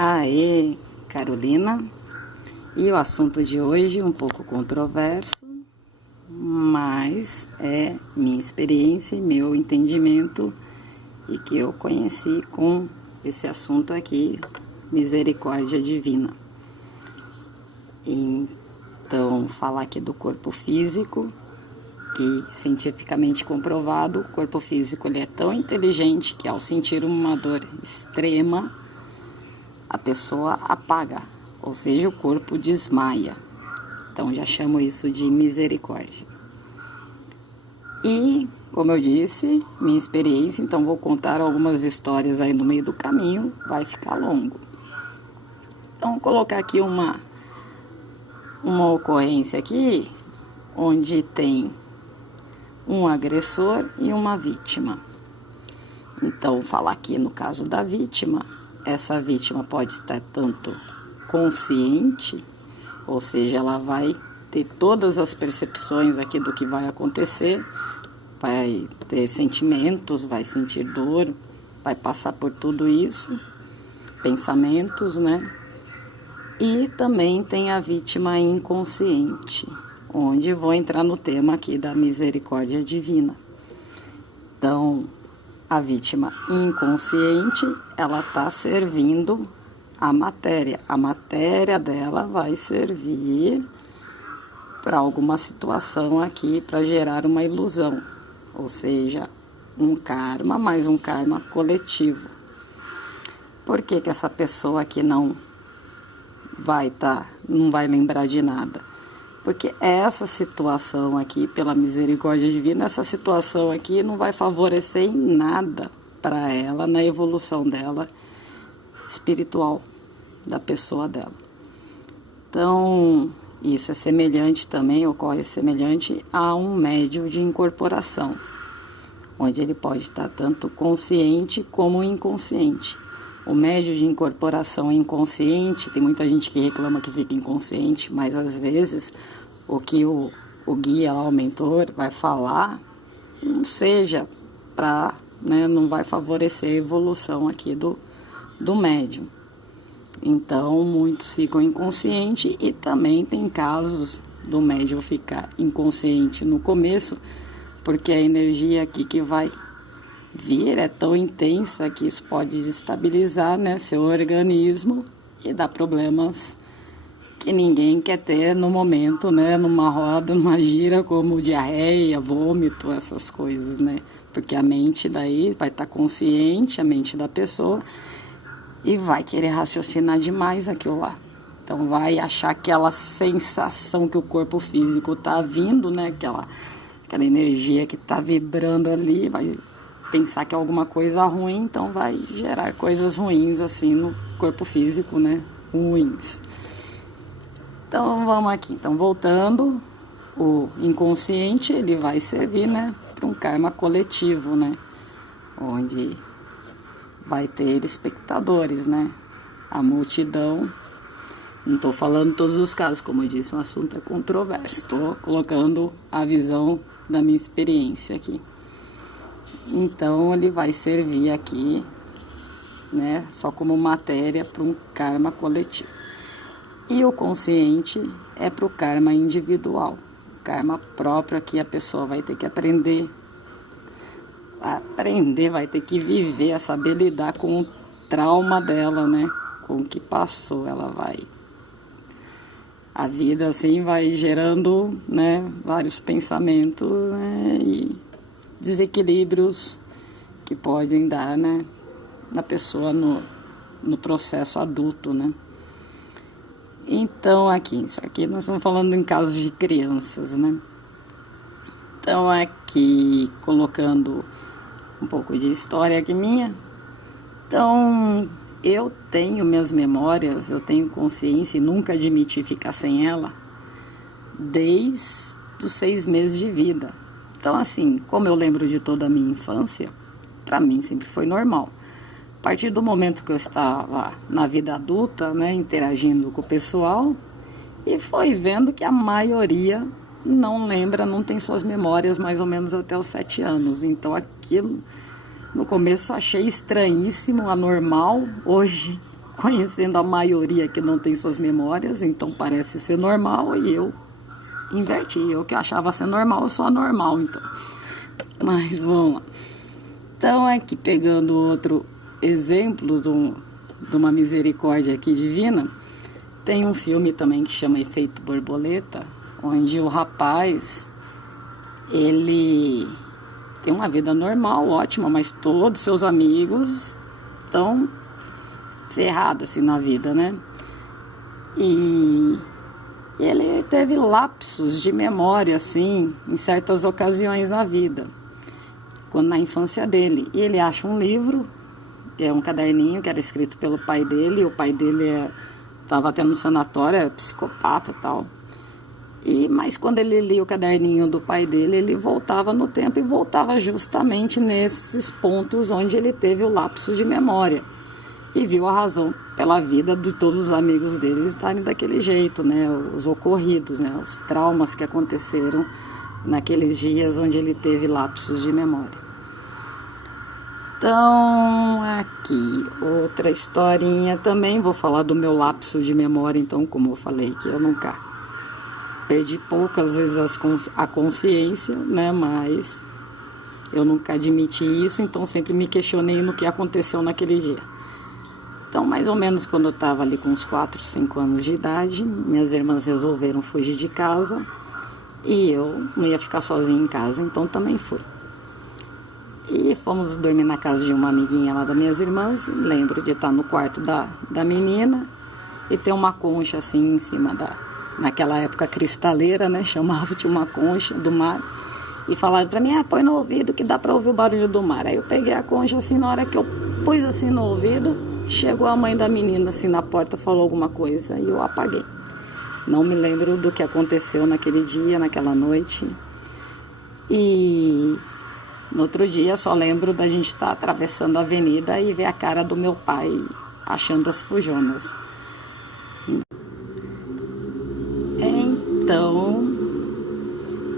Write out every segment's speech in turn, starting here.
Aê, Carolina. E o assunto de hoje um pouco controverso, mas é minha experiência e meu entendimento e que eu conheci com esse assunto aqui, misericórdia divina. Então, falar aqui do corpo físico, que cientificamente comprovado, o corpo físico ele é tão inteligente que ao sentir uma dor extrema, a pessoa apaga, ou seja, o corpo desmaia. Então já chamo isso de misericórdia. E, como eu disse, minha experiência, então vou contar algumas histórias aí no meio do caminho, vai ficar longo. Então vou colocar aqui uma ocorrência aqui, onde tem um agressor e uma vítima. Então, vou falar aqui no caso da vítima. Essa vítima pode estar tanto consciente, ou seja, ela vai ter todas as percepções aqui do que vai acontecer, vai ter sentimentos, vai sentir dor, vai passar por tudo isso, pensamentos, né? E também tem a vítima inconsciente, onde vou entrar no tema aqui da misericórdia divina. Então, a vítima inconsciente, ela está servindo a matéria. A matéria dela vai servir para alguma situação aqui, para gerar uma ilusão. Ou seja, um karma, mas um karma coletivo. Por que que essa pessoa aqui não vai lembrar de nada? Porque essa situação aqui, pela misericórdia divina, essa situação aqui não vai favorecer em nada para ela, na evolução dela espiritual, da pessoa dela. Então, isso é semelhante também, ocorre semelhante a um médium de incorporação, onde ele pode estar tanto consciente como inconsciente. O médium de incorporação inconsciente, tem muita gente que reclama que fica inconsciente, mas às vezes o que o guia lá, o mentor, vai falar, não seja para, né, não vai favorecer a evolução aqui do médium. Então, muitos ficam inconscientes e também tem casos do médium ficar inconsciente no começo, porque a energia aqui que vai vir é tão intensa que isso pode desestabilizar, né, seu organismo e dar problemas que ninguém quer ter no momento, né, numa roda, numa gira, como diarreia, vômito, essas coisas, né, porque a mente daí vai estar consciente, a mente da pessoa, e vai querer raciocinar demais aquilo lá. Então vai achar aquela sensação que o corpo físico está vindo, né, aquela energia que está vibrando ali, vai pensar que é alguma coisa ruim, então vai gerar coisas ruins assim no corpo físico, né, ruins. Então vamos aqui, então voltando, o inconsciente ele vai servir, né, para um karma coletivo, né, onde vai ter espectadores, né, a multidão. Não estou falando todos os casos, como eu disse, o assunto é controverso, estou colocando a visão da minha experiência aqui. Então ele vai servir aqui, né, só como matéria para um karma coletivo. E o consciente é para o karma individual, karma próprio que a pessoa vai ter que aprender, vai ter que viver, a saber lidar com o trauma dela, né, com o que passou, a vida assim vai gerando, né, vários pensamentos, né, e desequilíbrios que podem dar, né, na pessoa no processo adulto, né. Então, isso aqui nós estamos falando em casos de crianças, né? Então, aqui, colocando um pouco de história aqui minha. Então, eu tenho minhas memórias, eu tenho consciência e nunca admiti ficar sem ela desde os 6 meses de vida. Então, assim, como eu lembro de toda a minha infância, para mim sempre foi normal. A partir do momento que eu estava na vida adulta, né, interagindo com o pessoal, e foi vendo que a maioria não lembra, não tem suas memórias mais ou menos até os 7 anos. Então aquilo, no começo achei estranhíssimo, anormal. Hoje conhecendo a maioria que não tem suas memórias, então parece ser normal, e eu inverti. Eu que achava ser normal, eu sou anormal, então. Mas vamos lá. Então, aqui pegando outro exemplo de uma misericórdia aqui divina, tem um filme também que chama Efeito Borboleta, onde o rapaz, ele tem uma vida normal, ótima, mas todos seus amigos estão ferrados assim na vida, né? E ele teve lapsos de memória, assim, em certas ocasiões na vida, quando na infância dele. E ele acha um livro, é um caderninho que era escrito pelo pai dele, e o pai dele estava até no sanatório, era psicopata e tal. Mas quando ele lia o caderninho do pai dele, ele voltava no tempo e voltava justamente nesses pontos onde ele teve o lapso de memória. E viu a razão pela vida de todos os amigos dele estarem daquele jeito, né? Os ocorridos, né? Os traumas que aconteceram naqueles dias onde ele teve lapsos de memória. Então, aqui, outra historinha também. Vou falar do meu lapso de memória, então, como eu falei, que eu nunca perdi poucas vezes a consciência, né? Mas eu nunca admiti isso, então sempre me questionei no que aconteceu naquele dia. Então, mais ou menos quando eu estava ali com uns 4, 5 anos de idade, minhas irmãs resolveram fugir de casa e eu não ia ficar sozinha em casa, então também fui. E fomos dormir na casa de uma amiguinha lá das minhas irmãs. Lembro de estar no quarto da menina e ter uma concha assim em cima naquela época cristaleira, né? Chamava de uma concha do mar. E falaram pra mim, põe no ouvido que dá pra ouvir o barulho do mar. Aí eu peguei a concha assim, na hora que eu pus assim no ouvido, chegou a mãe da menina assim na porta, falou alguma coisa e eu apaguei. Não me lembro do que aconteceu naquele dia, naquela noite. E no outro dia só lembro da gente estar atravessando a avenida e ver a cara do meu pai achando as fujonas. Então,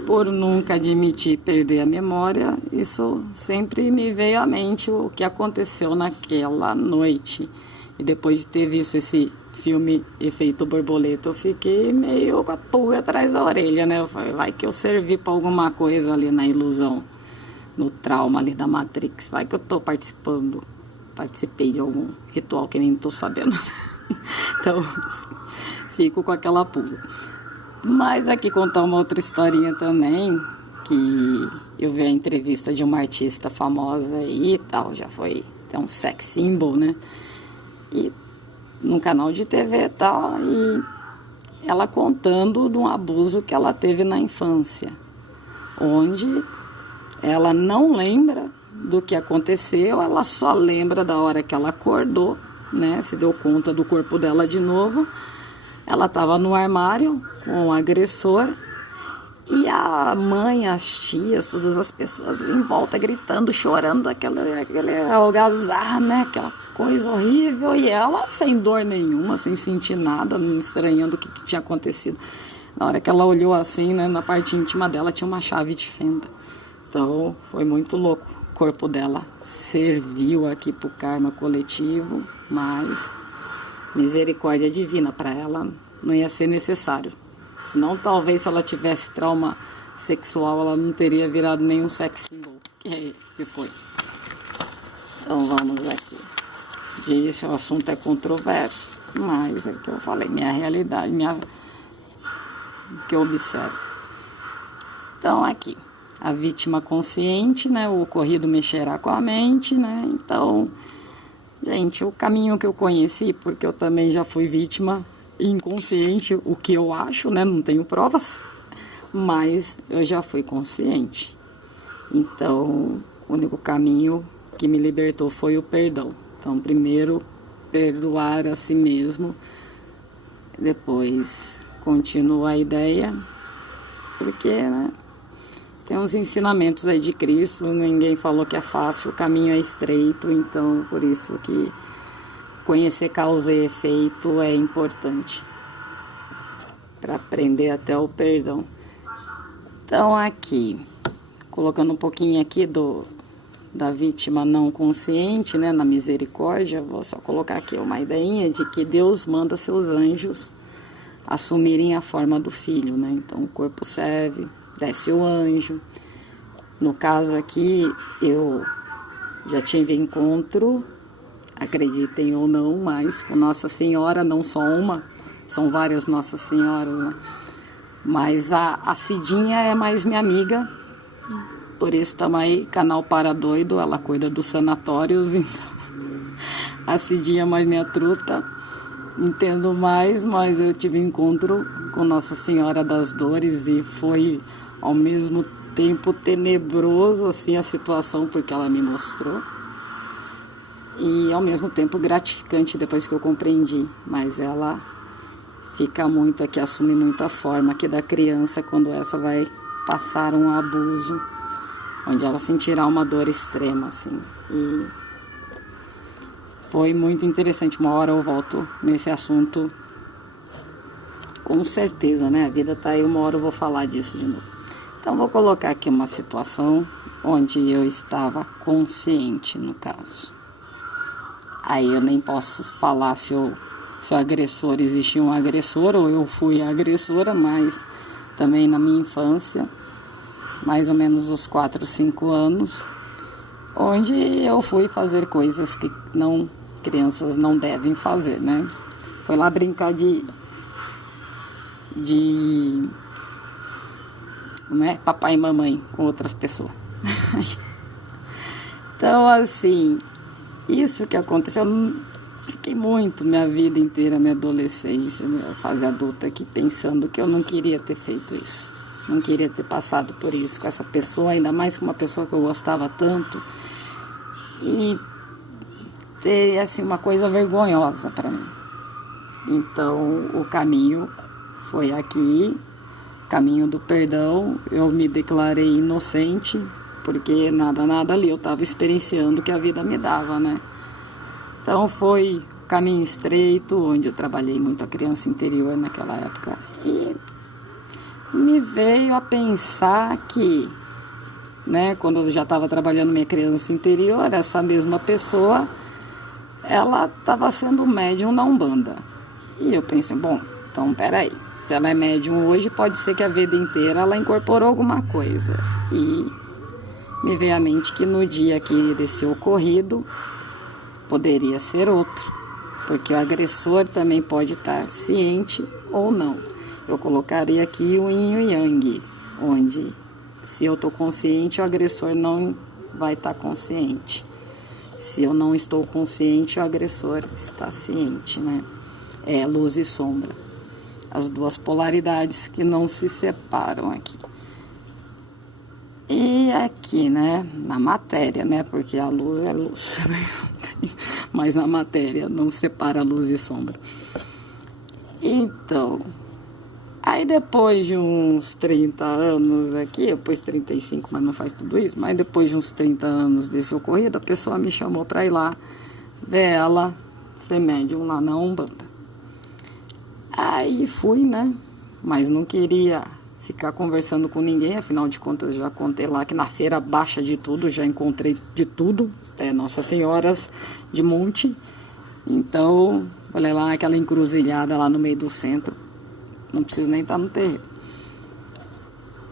por nunca admitir perder a memória, isso sempre me veio à mente o que aconteceu naquela noite. E depois de ter visto esse filme Efeito Borboleta, eu fiquei meio com a pulga atrás da orelha, né? Eu falei, vai que eu servi para alguma coisa ali na ilusão, no trauma ali da Matrix. Vai que eu participei de algum ritual que nem estou sabendo. Então, assim, fico com aquela pulga. Mas aqui contar uma outra historinha também, que eu vi a entrevista de uma artista famosa aí e tal, já foi até um sex symbol, né? E num canal de TV e tal, e ela contando de um abuso que ela teve na infância, onde ela não lembra do que aconteceu, ela só lembra da hora que ela acordou, né? Se deu conta do corpo dela de novo. Ela estava no armário com o agressor e a mãe, as tias, todas as pessoas ali em volta gritando, chorando, aquele algazarra, né? Aquela coisa horrível, e ela sem dor nenhuma, sem sentir nada, não estranhando o que tinha acontecido. Na hora que ela olhou assim, né, na parte íntima dela tinha uma chave de fenda. Então foi muito louco. O corpo dela serviu aqui para o karma coletivo, mas misericórdia divina, para ela não ia ser necessário. Senão, talvez, se ela tivesse trauma sexual, ela não teria virado nenhum sex symbol. Que foi. Então, vamos aqui. Diz, o assunto é controverso, mas é o que eu falei, minha realidade, o que eu observo. Então, aqui, a vítima consciente, né? O ocorrido mexerá com a mente, né? Então, gente, o caminho que eu conheci, porque eu também já fui vítima inconsciente, o que eu acho, né? Não tenho provas, mas eu já fui consciente. Então, o único caminho que me libertou foi o perdão. Então, primeiro, perdoar a si mesmo, depois continua a ideia, porque, né? Tem uns ensinamentos aí de Cristo, ninguém falou que é fácil, o caminho é estreito, então por isso que conhecer causa e efeito é importante para aprender até o perdão. Então aqui, colocando um pouquinho aqui da vítima não consciente, né, na misericórdia, vou só colocar aqui uma ideinha de que Deus manda seus anjos assumirem a forma do filho, né? Então o corpo serve, desce o anjo. No caso aqui, eu já tive encontro, acreditem ou não, mas com Nossa Senhora, não só uma, são várias Nossas Senhoras, né? Mas a Cidinha é mais minha amiga, por isso também canal Para Doido, ela cuida dos sanatórios, então a Cidinha é mais minha truta, entendo mais, mas eu tive encontro com Nossa Senhora das Dores e foi ao mesmo tempo tenebroso assim a situação, porque ela me mostrou, e ao mesmo tempo gratificante depois que eu compreendi, mas ela fica muito aqui, assume muita forma aqui da criança quando essa vai passar um abuso, onde ela sentirá uma dor extrema, assim. E foi muito interessante. Uma hora eu volto nesse assunto, com certeza, né? A vida tá aí, uma hora eu vou falar disso de novo. Então, vou colocar aqui uma situação onde eu estava consciente, no caso. Aí eu nem posso falar se o agressor, existia um agressor ou eu fui a agressora, mas também na minha infância, mais ou menos os 4, 5 anos, onde eu fui fazer coisas que crianças não devem fazer, né? Foi lá brincar de como é? Papai e mamãe com outras pessoas. Então, assim, isso que aconteceu, eu fiquei muito minha vida inteira, minha adolescência, minha fase adulta aqui, pensando que eu não queria ter feito isso. Não queria ter passado por isso com essa pessoa, ainda mais com uma pessoa que eu gostava tanto. E ter, assim, uma coisa vergonhosa para mim. Então, o caminho foi aqui, caminho do perdão. Eu me declarei inocente, porque nada ali eu estava experienciando o que a vida me dava, né? Então, foi caminho estreito, onde eu trabalhei muito a criança interior naquela época. E me veio a pensar que, né, quando eu já estava trabalhando minha criança interior, essa mesma pessoa, ela estava sendo médium da Umbanda. E eu pensei, bom, então peraí, se ela é médium hoje, pode ser que a vida inteira ela incorporou alguma coisa. E me veio à mente que no dia que desse ocorrido, poderia ser outro, porque o agressor também pode estar ciente ou não. Eu colocaria aqui o yin e o yang, onde se eu estou consciente, o agressor não vai estar consciente. Se eu não estou consciente, o agressor está ciente, né? É luz e sombra. As duas polaridades que não se separam aqui. E aqui, né, na matéria, né, porque a luz é luz, mas na matéria não separa luz e sombra. Então, aí depois de uns 30 anos aqui, eu pus 35, mas não faz tudo isso, mas depois de uns 30 anos desse ocorrido, a pessoa me chamou para ir lá ver ela ser médium lá na Umbanda. Aí fui, né, mas não queria ficar conversando com ninguém, afinal de contas eu já contei lá que na feira baixa de tudo, já encontrei de tudo, Nossa Senhoras de monte. Então, olha lá aquela encruzilhada lá no meio do centro, não preciso nem estar no terreno.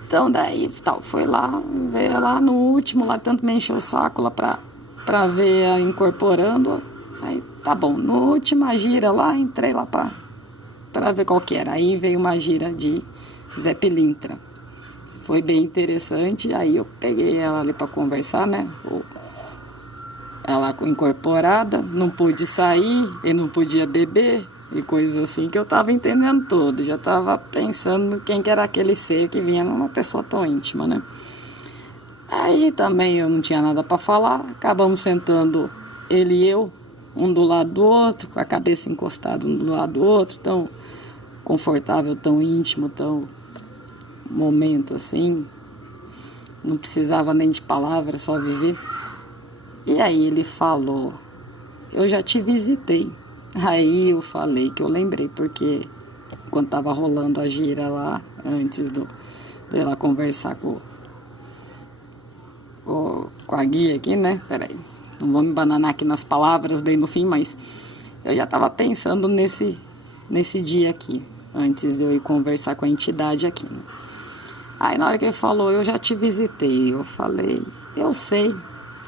Então daí, tal, foi lá, veio lá no último, lá tanto me encheu o saco lá pra ver a incorporando, aí tá bom, no última gira lá, entrei lá pra ver qual que era, aí veio uma gira de Zé Pilintra. Foi bem interessante, aí eu peguei ela ali para conversar, né? Ela incorporada, não pude sair e não podia beber e coisas assim, que eu tava entendendo tudo, já tava pensando quem que era aquele ser que vinha numa pessoa tão íntima, né? Aí também eu não tinha nada para falar, acabamos sentando ele e eu, um do lado do outro, com a cabeça encostada um do lado do outro, tão confortável, tão íntimo, tão momento assim, não precisava nem de palavras, só viver. E aí ele falou, eu já te visitei. Aí eu falei que eu lembrei, porque quando tava rolando a gira lá, antes de ela conversar com com a guia aqui, né? Peraí, não vou me bananar aqui nas palavras bem no fim, mas eu já estava pensando nesse dia aqui, antes de eu ir conversar com a entidade aqui, né? Aí na hora que ele falou, eu já te visitei, eu falei, eu sei,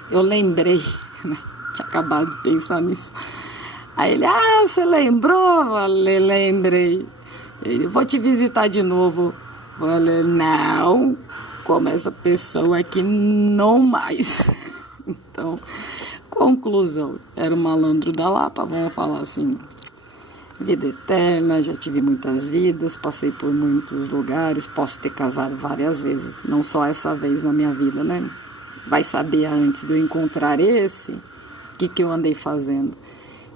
eu lembrei, né? Tinha acabado de pensar nisso. Aí ele, você lembrou? Falei, lembrei. Ele, vou te visitar de novo. Falei, não, como essa pessoa aqui, não mais. Então, conclusão, era o malandro da Lapa, vamos falar assim, vida eterna, já tive muitas vidas, passei por muitos lugares, posso ter casado várias vezes, não só essa vez na minha vida, né? Vai saber antes de eu encontrar esse, o que eu andei fazendo.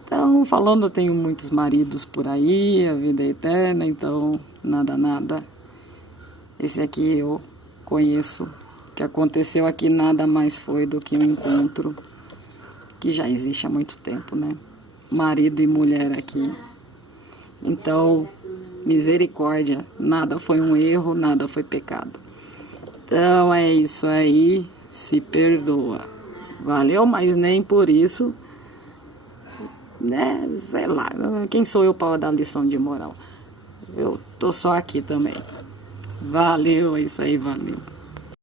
Então, falando, eu tenho muitos maridos por aí, a vida é eterna, então, nada. Esse aqui eu conheço. O que aconteceu aqui nada mais foi do que um encontro que já existe há muito tempo, né? Marido e mulher aqui. Então, misericórdia, nada foi um erro, nada foi pecado. Então, é isso aí, se perdoa. Valeu, mas nem por isso, né? Sei lá, quem sou eu para dar lição de moral? Eu tô só aqui também. Valeu, é isso aí, valeu.